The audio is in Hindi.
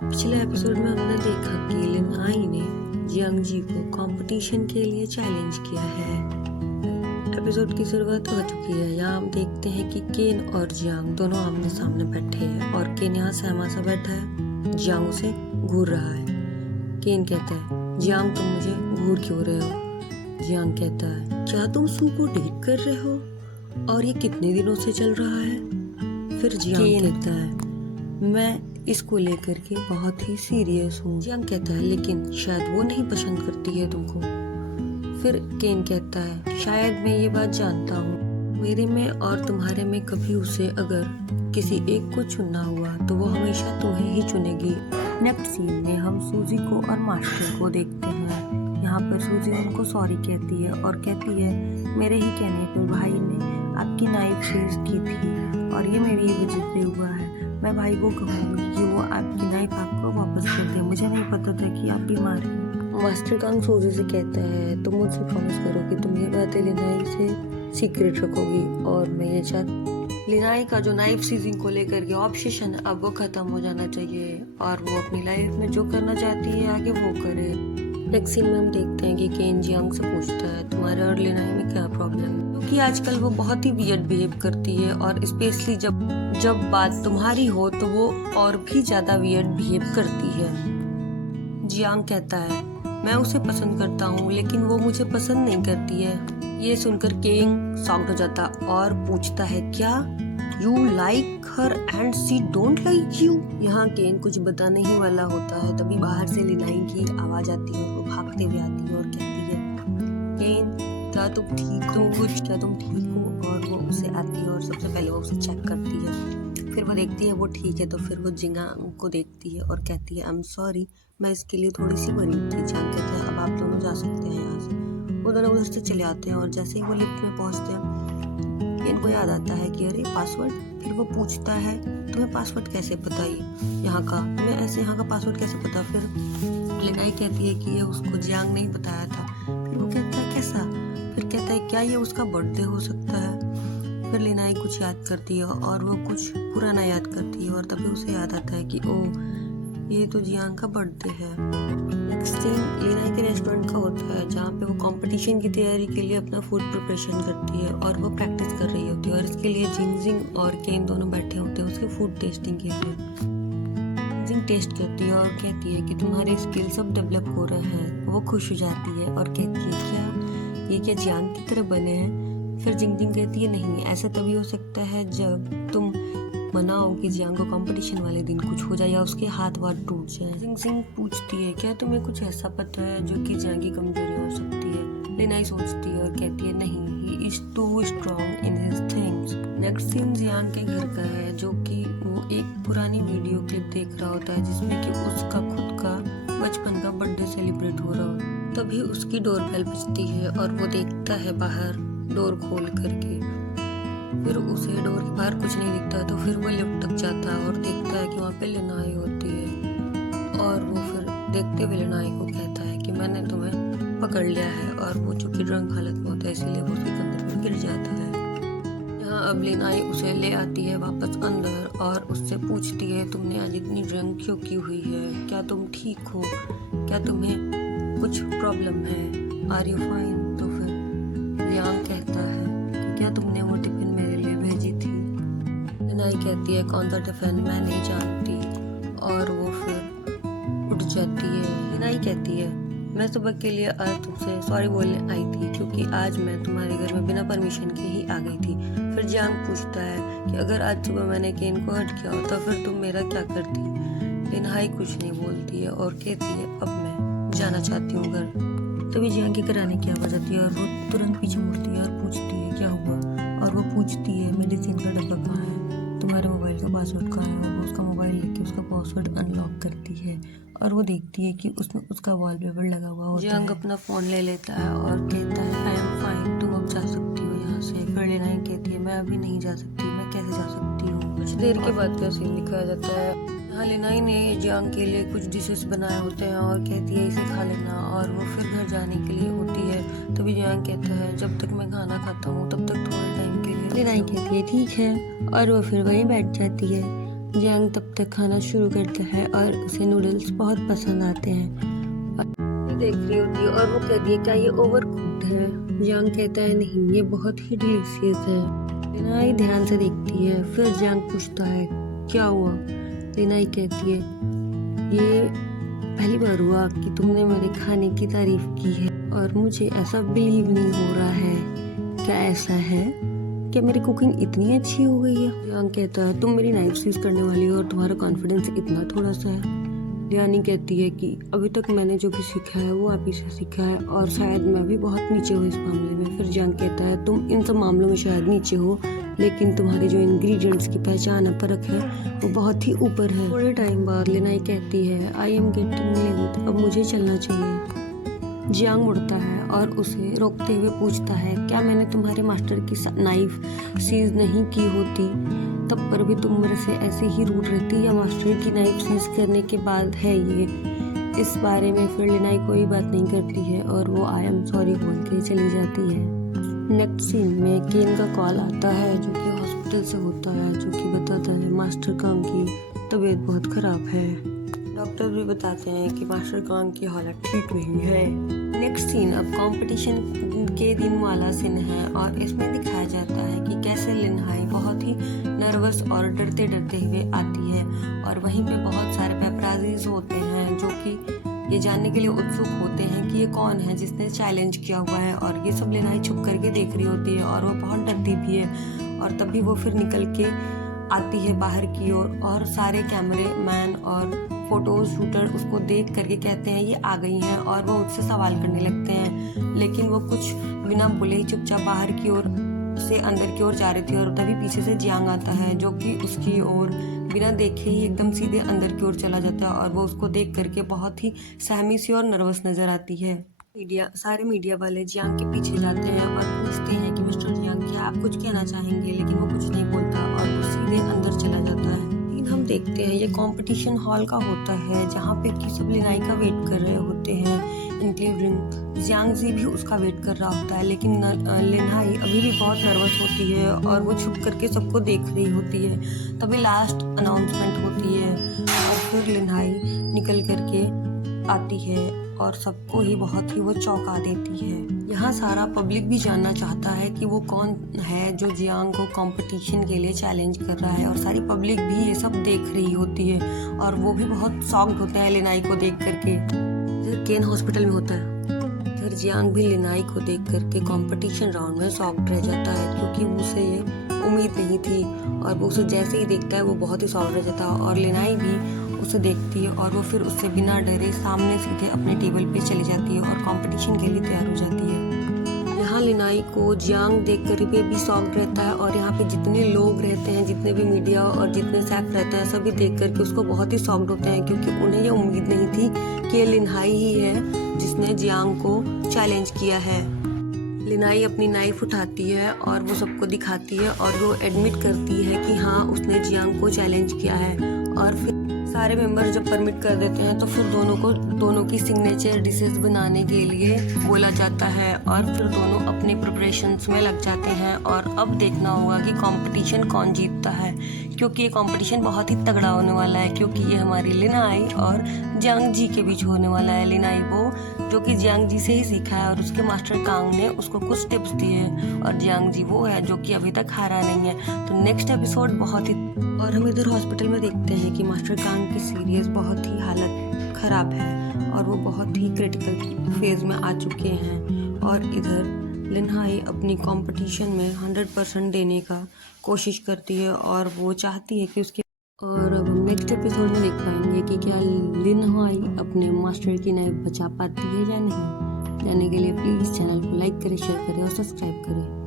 पिछले एपिसोड में हमने देखा कि लिनहाई ने जियांग जी को कंपटीशन के लिए चैलेंज किया है। एपिसोड की शुरुआत हो चुकी है। यहाँ हम देखते हैं कि केन और जियांग दोनों आमने सामने बैठे हैं और केन यहाँ सहमा सा बैठा है, जियांग उसे घूर रहा है। केन कहता है, जियांग तुम मुझे घूर क्यों रहे हो? जियांग कहता है, क्या तुम सू को डेट कर रहे हो और ये कितने दिनों से चल रहा है? फिर जियांग कहता है, मैं इसको लेकर के बहुत ही सीरियस हूँ। जियांग कहता है, लेकिन शायद वो नहीं पसंद करती है तुमको। फिर केन कहता है, शायद मैं ये बात जानता हूँ, मेरे में और तुम्हारे में कभी उसे अगर किसी एक को चुनना हुआ तो वो हमेशा तुम्हें ही चुनेगी। नेक्स्ट सीन में हम सूजी को और मास्टर को देखते हैं। यहाँ पर सूजी उनको सॉरी कहती है और कहती है, मेरे ही कहने पर भाई ने आपकी नाइफ सीज की थी और ये मेरी ही वजह से हुआ है। मैं भाई को कहूँगी कि वो आपकी नाइफ आपको वापस कर दे, मुझे नहीं पता था कि आप बीमार हैं। मास्टर कांग सूजी से कहता है, तुम मुझसे प्रॉमिस करो कि तुम ये बातें लिनाई से सीक्रेट रखोगी और मैं ये लिनाई का जो नाइफ सीजिंग को लेकर के ऑब्सेशन है अब वो खत्म हो जाना चाहिए और वो अपनी लाइफ में जो करना चाहती है आगे वो करे। नेक्स्ट सीन में हम देखते हैं कि केन जियांग से पूछता है, तुम्हारे और लिनाई में क्या प्रॉब्लम है? क्योंकि आजकल वो बहुत ही वियर्ड बिहेव करती है और स्पेशली जब बात तुम्हारी हो तो वो और भी ज्यादा वियर्ड बिहेव करती है। जियांग कहता है, मैं उसे पसंद करता हूँ लेकिन वो मुझे पसंद नहीं करती है। ये सुनकर केन शॉक्ड हो जाता और पूछता है, क्या you like her and she don't like you? यहाँ केन कुछ बताने ही वाला होता है, तभी बाहर से लिनाई की आवाज आती है और वो भागते हुए आती है और कहती है, केन क्या तुम ठीक हो? और वो उसे आती है और सबसे पहले वो उसे चेक करती है। फिर वो देखती है वो ठीक है तो फिर वो जियांग को देखती है और कहती है, आई एम सॉरी, मैं इसके लिए थोड़ी सी वरीड थी। जियांग कहते हैं, अब आप दोनों जा सकते हैं यहाँ से। वो दोनों उधर से चले आते हैं और जैसे ही वो लिफ्ट में पहुंचते हैं इनको याद आता है कि अरे पासवर्ड। फिर वो पूछता है, तुम्हें पासवर्ड कैसे पता यहाँ का? तुम्हें ऐसे यहाँ का पासवर्ड कैसे पता? फिर लिनाई कहती है कि ये उसको जियांग ने ही बताया था। फिर वो कहता है, कैसा? फिर कहता है, क्या ये उसका बर्थडे हो सकता है? फिर लिनाई कुछ याद करती है और वो कुछ पुराना याद करती है और तभी उसे याद आता है कि ओह ये तो जियांग का बर्थडे है। नेक्स्ट सीन लिनाई के रेस्टोरेंट का होता है जहाँ पे वो कंपटीशन की तैयारी के लिए अपना फूड प्रिपरेशन करती है और वो प्रैक्टिस कर रही होती है और इसके लिए जिंग और केन दोनों बैठे होते हैं उसके फूड टेस्टिंग के लिए। जिंग टेस्ट करती है और कहती है कि तुम्हारे स्किल सब डेवलप हो रहे हैं। वो खुश हो जाती है और कहती है, क्या जियांग की तरह बने हैं? फिर जिंग कहती है, नहीं, ऐसा तभी हो सकता है जब तुम मनाओ कि जियांग को कंपटीशन वाले दिन कुछ हो जाए या उसके हाथ वाथ टूट जाए। जिंग पूछती है, क्या तुम्हें कुछ ऐसा पता है जो कि जियांग की कमजोरी हो सकती है? लिनाई सोचती है और कहती है, नहीं, he is too strong in his things. Next scene Jiang के घर का है जो कि वो एक पुरानी वीडियो क्लिप देख रहा होता है जिसमें कि उसका खुद का बचपन का बर्थडे सेलिब्रेट हो रहा हो। तभी उसकी डोरबेल बजती है और वो देखता है बाहर डोर खोल करके। फिर उसे डोर के बाहर कुछ नहीं दिखता तो फिर वो लिफ्ट तक जाता है और देखता है कि वहाँ पे लिनाई होती है और वो फिर देखते हुए लिनाई को कहता है कि मैंने तुम्हें पकड़ लिया है और वो चूंकि ड्रंक हालत में होता है इसीलिए वो उसके कंधे पर गिर जाता है। यहाँ अब लिनाई उसे ले आती है वापस अंदर और उससे पूछती है, तुमने आज इतनी ड्रंक क्यों की हुई है? क्या तुम ठीक हो? क्या तुम्हें कुछ प्रॉब्लम है? Are you fine? तो फिर जियांग कहता है कि क्या तुमने वो टिफिन मेरे लिए भेजी थी? लिनाई कहती है, कौन सा टिफिन? मैं नहीं जानती। और वो फिर उठ जाती है। लिनाई कहती है, मैं सुबह के लिए आज तुमसे सॉरी बोलने आई थी क्योंकि आज मैं तुम्हारे घर में बिना परमिशन के ही आ गई थी। फिर जियांग पूछता है कि अगर आज सुबह मैंने केन को हर्ट किया हो तो फिर तुम मेरा क्या करती? लिनाई कुछ नहीं बोलती है और कहती है, अब मैं जाना चाहती हूँ घर। तभी जियांग के घर आने की आवाज आती है और वो तुरंत पीछे मुड़ती है और पूछती है, क्या हुआ? और वो पूछती है, मेडिसिन का डब्बा कहाँ है? तुम्हारे मोबाइल का पासवर्ड कहाँ है? और वो उसका मोबाइल लेके उसका पासवर्ड अनलॉक करती है और वो देखती है कि उसमें उसका वॉलपेपर लगा हुआ होता है। जियांग अपना फोन ले लेता है और कहता है, आई एम फाइन, तुम अब जा सकती हो यहाँ से। फिर लिनाई कहती है, मैं अभी नहीं जा सकती, मैं कैसे जा सकती हूँ? कुछ देर के बाद का सीन दिखाया जाता है। यहाँ लिनाई ने जियांग के लिए कुछ डिशेस बनाए होते हैं और कहती है इसे खा लेना और वो फिर घर जाने के लिए होती है। तभी जियांग कहता है, जब तक मैं खाना खाता हूँ तब तक थोड़े टाइम के लिए। लिनाई कहती है ठीक है और वो फिर वहीं बैठ जाती है। जियांग तब तक खाना शुरू करता है और उसे नूडल्स बहुत पसंद आते हैं। ये देख रही होती है और वो कहती है क्या ये ओवर कुक्ड है। जियांग कहता है नहीं, ये बहुत ही डिलीशियस है। लिनाई ध्यान से देखती है, फिर जियांग पूछता है क्या हुआ। लिनाई कहती है ये पहली बार हुआ कि तुमने मेरे खाने की तारीफ की है और मुझे ऐसा बिलीव नहीं हो रहा है। क्या ऐसा है? क्या मेरी कुकिंग इतनी अच्छी हो गई है? जियांग कहता है तुम मेरी नाइफ सीज करने वाली हो और तुम्हारा कॉन्फिडेंस इतना थोड़ा सा है। लियानी कहती है कि अभी तक मैंने जो भी सीखा है वो आप ही से सीखा है और शायद मैं भी बहुत नीचे हूँ इस मामले में। फिर जियांग कहता है तुम इन सब मामलों में शायद नीचे हो, लेकिन तुम्हारे जो इंग्रेडिएंट्स की पहचान है, परख है, वो बहुत ही ऊपर है। थोड़े टाइम बाद लिनाई कहती है आई एम गेटिंग लेट, अब मुझे चलना चाहिए। जियांग मुड़ता है और उसे रोकते हुए पूछता है क्या मैंने तुम्हारे मास्टर की नाइफ सीज नहीं की होती तब पर भी तुम मेरे से ऐसे ही रूठ रहती, या मास्टर की नाइफ सीज करने के बाद है ये? इस बारे में फिर लिनाई कोई बात नहीं करती है और वो आई एम सॉरी बोल के चली जाती है। नेक्स्ट सीन में केन का कॉल आता है जो कि हॉस्पिटल से होता है, जो कि बताता है मास्टर कांग की तबीयत बहुत खराब है। डॉक्टर भी बताते हैं कि मास्टर कांग की हालत ठीक नहीं है। नेक्स्ट सीन अब कंपटीशन के दिन वाला सीन है और इसमें दिखाया जाता है कि कैसे लिनहाई बहुत ही नर्वस और डरते डरते हुए आती है और वहीं पे बहुत सारे पेपराजीज होते हैं जो कि ये जानने के लिए उत्सुक होते हैं कि ये कौन है जिसने चैलेंज किया हुआ है, और ये सब लिनहाई छुप करके देख रही होती है और वो बहुत डरती भी है। और तभी वो फिर निकल के आती है बाहर की ओर और सारे कैमरे मैन और फोटो शूटर उसको देख करके कहते हैं ये आ गई हैं और वो उससे सवाल करने लगते हैं, लेकिन वो कुछ बिना बोले ही चुपचाप बाहर की ओर से अंदर की ओर जा रही थी और तभी पीछे से जियांग आता है जो कि उसकी ओर बिना देखे ही एकदम सीधे अंदर की ओर चला जाता है और वो उसको देख करके बहुत ही सहमी सी और नर्वस नजर आती है। सारे मीडिया वाले जियांग के पीछे जाते हैं और पूछते हैं कि मिस्टर जियांग क्या आप कुछ कहना चाहेंगे, लेकिन वो कुछ नहीं बोलता और वो सीधे अंदर चला जाता है। लेकिन हम देखते हैं ये कंपटीशन हॉल का होता है जहाँ पे कि सब लिनाई का वेट कर रहे होते हैं, इंक्लूडिंग जियांग जी भी उसका वेट कर रहा होता है। लेकिन लिनहाई अभी भी बहुत नर्वस होती है और वो छुप करके सबको देख रही होती है। तभी लास्ट अनाउंसमेंट होती है और फिर लिनहाई निकल करके आती है और सबको ही बहुत ही वो चौंका देती है। यहाँ सारा पब्लिक भी जानना चाहता है कि वो कौन है जो जियांग को कंपटीशन के लिए चैलेंज कर रहा है और सारी पब्लिक भी ये सब देख रही होती है और वो भी बहुत शॉक्ड होते हैं लिनाई को देख करके। फिर केन हॉस्पिटल में होता है, फिर जियांग भी लिनाई को देख करके कंपटीशन राउंड में शॉक्ड रह जाता है क्योंकि उसे ये उम्मीद नहीं थी और वो उसे जैसे ही देखता है वो बहुत ही शॉक्ड रह जाता है और लिनाई भी उसे देखती है और वो फिर उससे बिना डरे सामने सीधे अपने टेबल पे चली जाती है और कंपटीशन के लिए तैयार हो जाती है। यहाँ लिनाई को जियांग देख कर भी शॉक्ड रहता है और यहाँ पे जितने लोग रहते हैं, जितने भी मीडिया और जितने स्टाफ रहते हैं, सभी देख करके उसको बहुत ही शॉक्ड होते हैं क्योंकि उन्हें ये उम्मीद नहीं थी कि ये लिनहाई ही है जिसने जियांग को चैलेंज किया है। लिनाई अपनी नाइफ उठाती है और वो सबको दिखाती है और वो एडमिट करती है कि हाँ उसने जियांग को चैलेंज किया है। और फिर सारे मेंबर जब परमिट कर देते हैं तो फिर दोनों की सिग्नेचर डिशेस बनाने के लिए बोला जाता है और फिर दोनों अपने प्रिपरेशंस में लग जाते हैं। और अब देखना होगा कि कंपटीशन कौन जीतता है क्योंकि ये कंपटीशन बहुत ही तगड़ा होने वाला है क्योंकि ये हमारी लिनाई और जियांग जी के बीच होने वाला है। लिनाई वो जो कि जियांग जी से ही सीखा है और उसके मास्टर कांग ने उसको कुछ टिप्स दिए और जियांग जी वो है जो कि अभी तक हारा नहीं है। तो नेक्स्ट एपिसोड बहुत ही, और हम इधर हॉस्पिटल में देखते हैं कि मास्टर कांग की सीरियस बहुत ही हालत खराब है और वो बहुत ही क्रिटिकल फेज में आ चुके हैं और इधर लिनहाई अपनी कंपटीशन में 100% देने का कोशिश करती है और वो चाहती है कि उसकी, और अब हम नेक्स्ट एपिसोड में देख पाएंगे कि क्या लिनहाई अपने मास्टर की नाइफ बचा पाती है या नहीं। जानने के लिए प्लीज़ चैनल को लाइक करें, शेयर करें और सब्सक्राइब करें।